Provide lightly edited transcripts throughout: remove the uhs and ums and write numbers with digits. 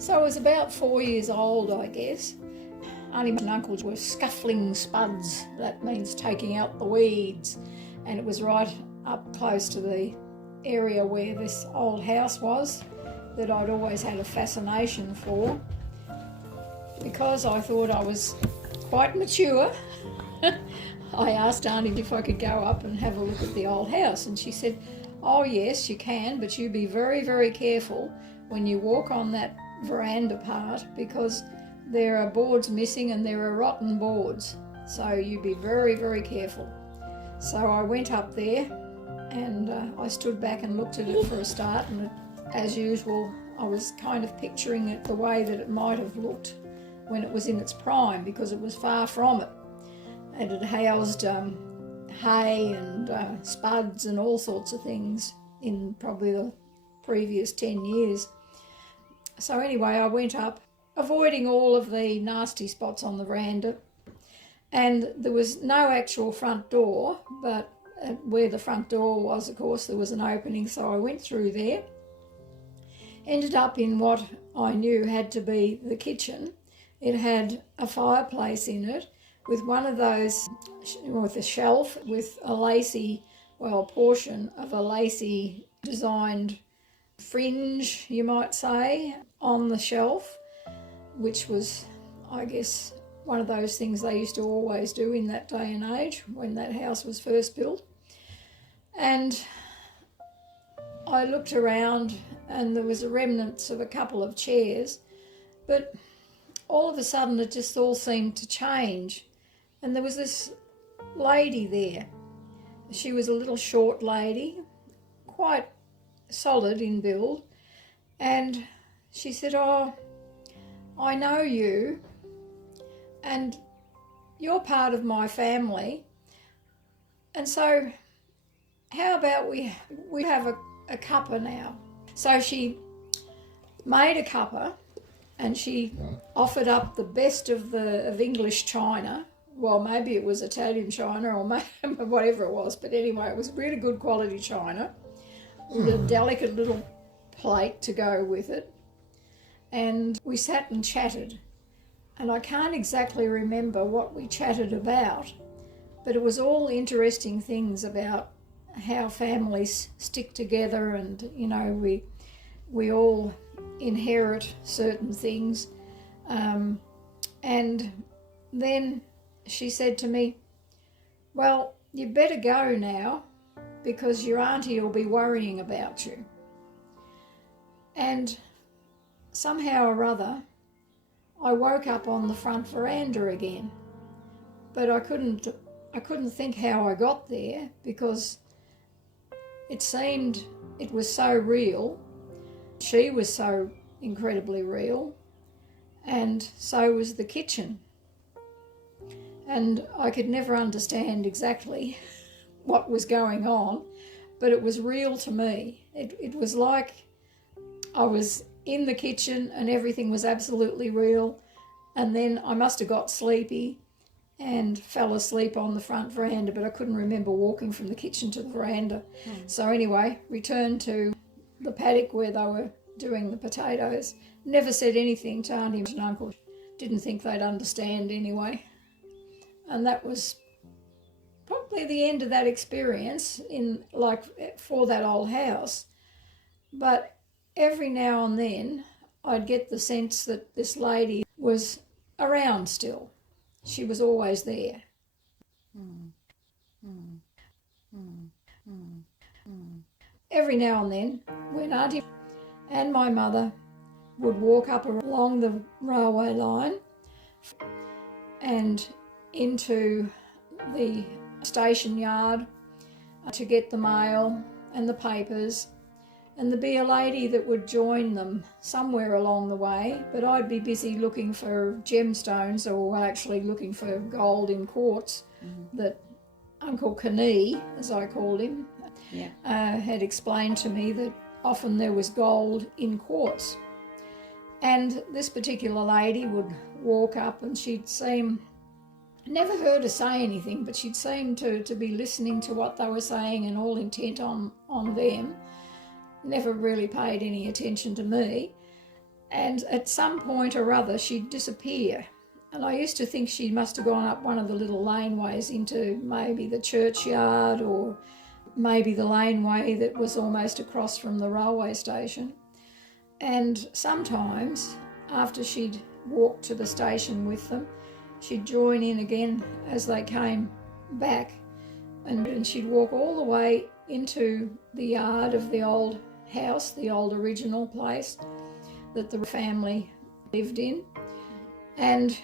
So I was about 4 years old, I guess. Auntie and Uncle were scuffling spuds. That means taking out the weeds. And it was right up close to the area where this old house was that I'd always had a fascination for. Because I thought I was quite mature, I asked Auntie if I could go up and have a look at the old house. And she said, "Oh yes, you can, but you be very, very careful when you walk on that veranda part, because there are boards missing and there are rotten boards. So you be very, very careful." So I went up there and I stood back and looked at it for a start, and as usual, I was kind of picturing it the way that it might have looked when it was in its prime, because it was far from it. And it housed hay and spuds and all sorts of things in probably the previous 10 years. So anyway, I went up, avoiding all of the nasty spots on the veranda, and there was no actual front door, but where the front door was, of course, there was an opening, so I went through there, ended up in what I knew had to be the kitchen. It had a fireplace in it with one of those, with a shelf with a lacy, well, portion of a lacy designed fringe, you might say, on the shelf, which was, I guess, one of those things they used to always do in that day and age when that house was first built. And I looked around and there was a remnants of a couple of chairs, but all of a sudden it just all seemed to change. And there was this lady there. She was a little short lady, quite solid in build, and she said, "Oh, I know you, and you're part of my family, and so how about we have a cuppa now?" So she made a cuppa and she offered up the best of English china. Well, maybe it was Italian china or maybe whatever it was, but anyway, it was really good quality china with a delicate little plate to go with it. And we sat and chatted, and I can't exactly remember what we chatted about, but it was all interesting things about how families stick together, and you know, we all inherit certain things. And then she said to me, "Well, you better go now because your auntie will be worrying about you." And somehow or other, I woke up on the front veranda again, but I couldn't think how I got there, because it seemed it was so real. She was so incredibly real, and so was the kitchen. And I could never understand exactly what was going on, but it was real to me. It was like I was in the kitchen and everything was absolutely real, and then I must have got sleepy and fell asleep on the front veranda, but I couldn't remember walking from the kitchen to the veranda. So anyway, returned to the paddock where they were doing the potatoes. Never said anything to Auntie and Uncle. Didn't think they'd understand anyway. And that was probably the end of that experience for that old house. But every now and then I'd get the sense that this lady was around still. She was always there. Every now and then, when Auntie and my mother would walk up along the railway line and into the station yard to get the mail and the papers, and there'd be a lady that would join them somewhere along the way, but I'd be busy looking for gemstones, or actually looking for gold in quartz that Uncle Knight, as I called him, had explained to me that often there was gold in quartz. And this particular lady would walk up and she'd seem, never heard her say anything, but she'd seem to be listening to what they were saying and all intent on them. Never really paid any attention to me. And at some point or other, she'd disappear. And I used to think she must have gone up one of the little laneways into maybe the churchyard, or maybe the laneway that was almost across from the railway station. And sometimes, after she'd walked to the station with them, she'd join in again as they came back, and she'd walk all the way into the yard of the old house, the old original place that the family lived in. And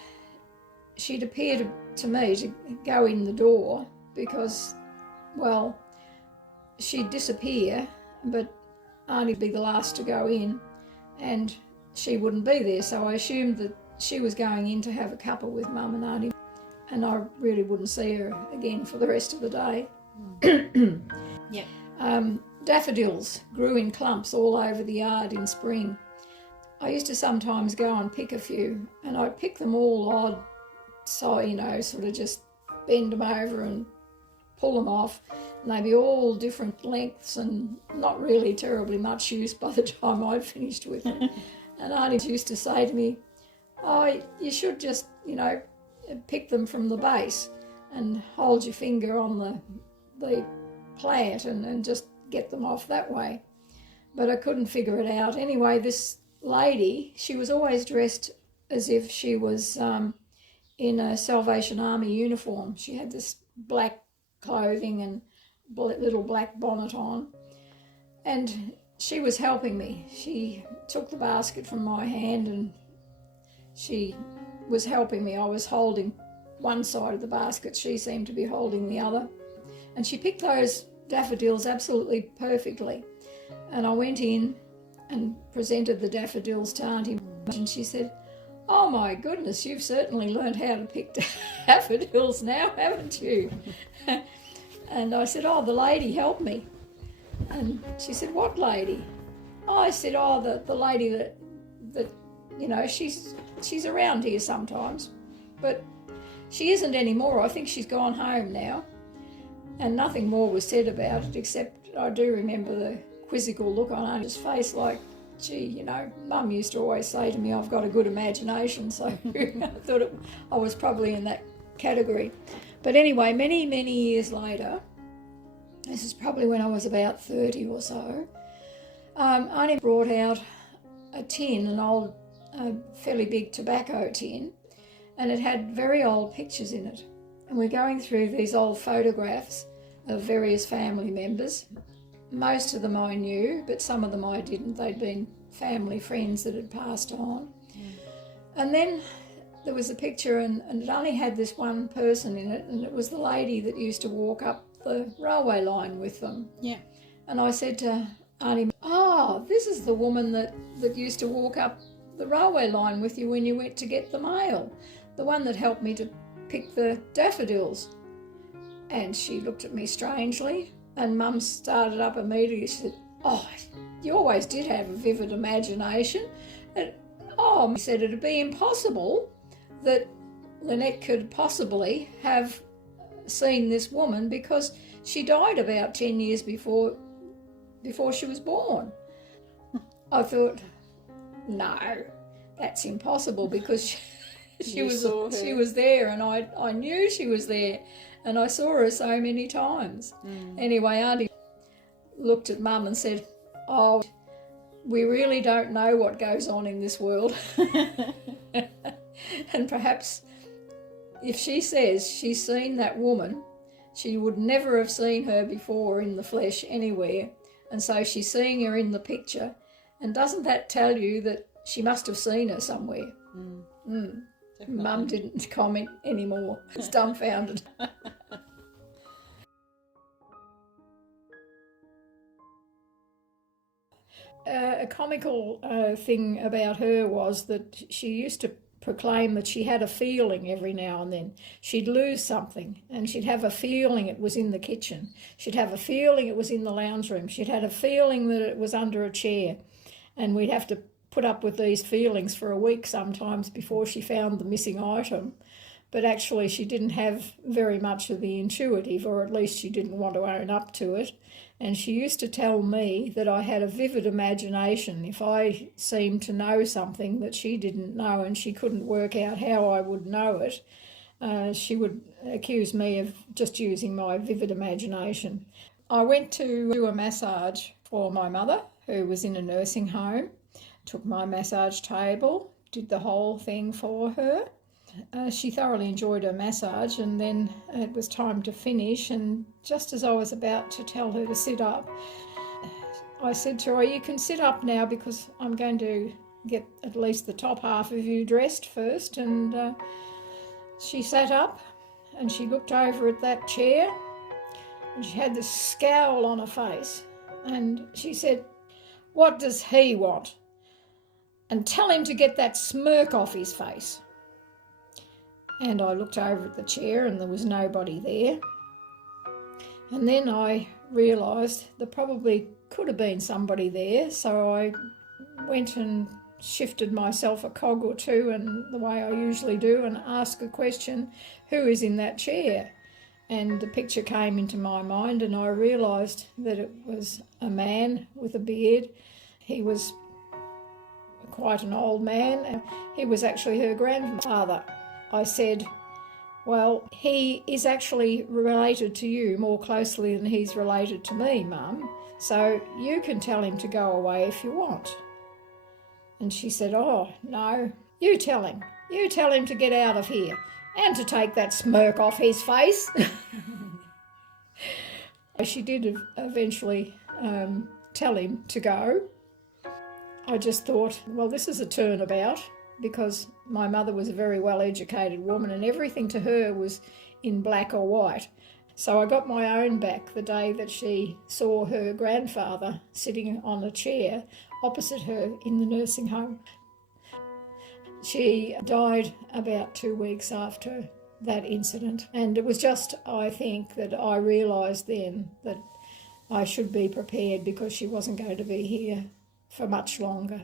she'd appear to me to go in the door because, well, she'd disappear, but Auntie'd be the last to go in, and she wouldn't be there. So I assumed that she was going in to have a cuppa with Mum and Auntie, and I really wouldn't see her again for the rest of the day. Yeah. Daffodils grew in clumps all over the yard in spring. I used to sometimes go and pick a few, and I'd pick them all odd, so, sort of just bend them over and pull them off, and they'd be all different lengths and not really terribly much use by the time I'd finished with them. And Auntie used to say to me, "Oh, you should just, pick them from the base and hold your finger on the plant and just get them off that way." But I couldn't figure it out. Anyway, this lady, she was always dressed as if she was in a Salvation Army uniform. She had this black clothing and little black bonnet on, and she was helping me. She took the basket from my hand and she was helping me. I was holding one side of the basket, she seemed to be holding the other, and she picked those daffodils absolutely perfectly. And I went in and presented the daffodils to Auntie, and she said, "Oh my goodness, you've certainly learned how to pick daffodils now, haven't you?" And I said, "Oh, the lady helped me." And she said, "What lady?" Oh, I said, "Oh, the lady that she's around here sometimes, but she isn't anymore. I think she's gone home now." And nothing more was said about it, except I do remember the quizzical look on Auntie's face, like, gee, Mum used to always say to me, I've got a good imagination, so I thought I was probably in that category. But anyway, many, many years later, this is probably when I was about 30 or so, Auntie brought out a tin, an old, fairly big tobacco tin, and it had very old pictures in it. And we're going through these old photographs of various family members. Most of them I knew, but some of them I didn't. They'd been family friends that had passed on. And then there was a picture, and it only had this one person in it, and it was the lady that used to walk up the railway line with them. Yeah. And I said to Auntie, "Oh, this is the woman that used to walk up the railway line with you when you went to get the mail, the one that helped me to pick the daffodils." And she looked at me strangely, and Mum started up immediately. She said, "Oh, you always did have a vivid imagination." And, he said it'd be impossible that Lynette could possibly have seen this woman because she died about 10 years before she was born. I thought, no, that's impossible, because she was there, and I knew she was there, and I saw her so many times. Anyway, Auntie looked at Mum and said, "Oh, we really don't know what goes on in this world." And perhaps if she says she's seen that woman, she would never have seen her before in the flesh anywhere, and so she's seeing her in the picture. And doesn't that tell you that she must have seen her somewhere? Mum didn't comment anymore. It's dumbfounded. A comical thing about her was that she used to proclaim that she had a feeling every now and then. She'd lose something and she'd have a feeling it was in the kitchen. She'd have a feeling it was in the lounge room. She'd had a feeling that it was under a chair. And we'd have to put up with these feelings for a week sometimes before she found the missing item. But actually she didn't have very much of the intuitive, or at least she didn't want to own up to it. And she used to tell me that I had a vivid imagination. If I seemed to know something that she didn't know and she couldn't work out how I would know it, she would accuse me of just using my vivid imagination. I went to do a massage for my mother, who was in a nursing home, took my massage table, did the whole thing for her. She thoroughly enjoyed her massage, and then it was time to finish, and just as I was about to tell her to sit up, I said to her, "You can sit up now because I'm going to get at least the top half of you dressed first." And she sat up and she looked over at that chair and she had this scowl on her face, and she said, "What does he want? And tell him to get that smirk off his face." And I looked over at the chair and there was nobody there. And then I realised there probably could have been somebody there, so I went and shifted myself a cog or two, and the way I usually do, and asked a question, "Who is in that chair?" And the picture came into my mind, and I realised that it was a man with a beard. He was quite an old man. He was actually her grandfather. I said, "Well, he is actually related to you more closely than he's related to me, Mum, so you can tell him to go away if you want." And she said, "Oh, no, you tell him. You tell him to get out of here and to take that smirk off his face." She did eventually tell him to go. I just thought, well, this is a turnabout, because my mother was a very well-educated woman and everything to her was in black or white. So I got my own back the day that she saw her grandfather sitting on a chair opposite her in the nursing home. She died about 2 weeks after that incident, and it was just, I think, that I realised then that I should be prepared, because she wasn't going to be here for much longer.